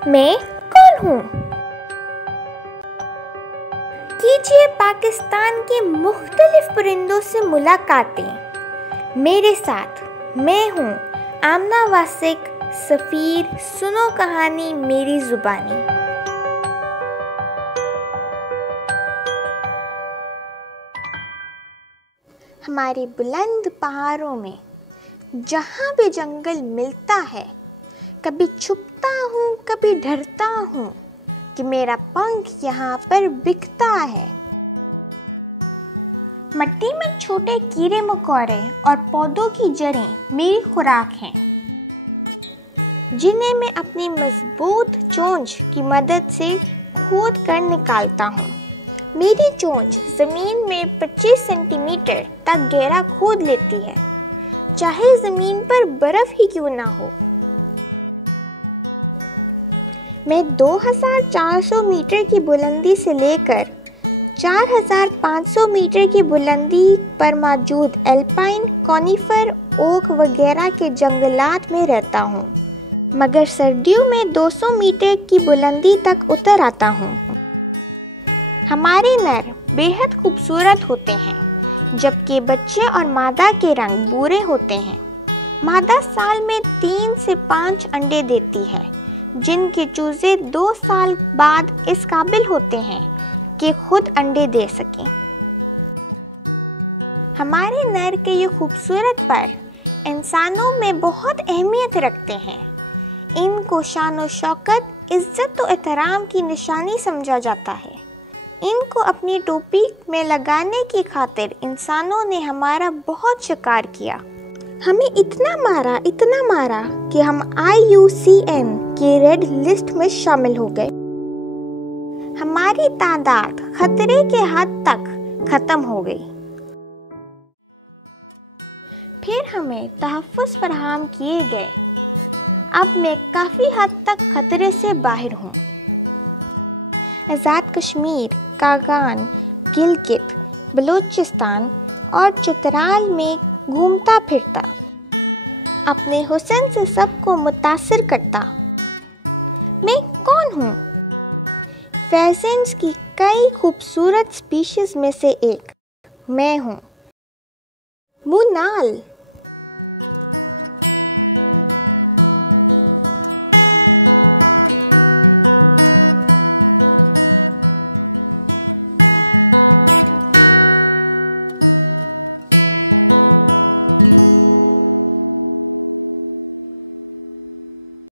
मैं कौन हूँ? कीजिए पाकिस्तान के मुख्तलिफ परिंदों से मुलाकातें मेरे साथ। मैं हूँ आमना वासिक सफ़ीर, सुनो कहानी मेरी ज़ुबानी। हमारे बुलंद पहाड़ों में जहाँ भी जंगल मिलता है, कभी छुपता हूँ कभी डरता हूँ कि मेरा पंख यहाँ पर बिकता है। मिट्टी में छोटे कीड़े मकोड़े और पौधों की जड़ें मेरी खुराक हैं, जिन्हें मैं अपनी मजबूत चोंच की मदद से खोद कर निकालता हूँ। मेरी चोंच जमीन में 25 सेंटीमीटर तक गहरा खोद लेती है, चाहे जमीन पर बर्फ ही क्यों ना हो। मैं 2400 मीटर की बुलंदी से लेकर 4500 मीटर की बुलंदी पर मौजूद एल्पाइन, कॉनिफर, ओक वगैरह के जंगलात में रहता हूँ, मगर सर्दियों में 200 मीटर की बुलंदी तक उतर आता हूँ। हमारे नर बेहद खूबसूरत होते हैं, जबकि बच्चे और मादा के रंग भूरे होते हैं। मादा साल में 3 से 5 अंडे देती है, जिनके चूजे 2 साल बाद इस काबिल होते हैं कि खुद अंडे दे सकें। हमारे नर के ये खूबसूरत पर इंसानों में बहुत अहमियत रखते हैं। इनको शान और शौकत, इज्जत और एहतराम की निशानी समझा जाता है। इनको अपनी टोपी में लगाने की खातिर इंसानों ने हमारा बहुत शिकार किया। हमें इतना मारा कि हम IUCN की रेड लिस्ट में शामिल हो गए। हमारी तादाद खतरे के हद तक खत्म हो गई। फिर हमें तहफ़्फ़ुज़ फराहम किए गए। अब मैं काफ़ी हद तक खतरे से बाहर हूँ। आज़ाद कश्मीर, कागान, गिलगित, बलूचिस्तान और चित्राल में घूमता फिरता, अपने हुस्न से सबको मुतासिर करता। मैं कौन हूँ? फेसेंट्स की कई खूबसूरत स्पीशीज में से एक मैं हूँ। मुनाल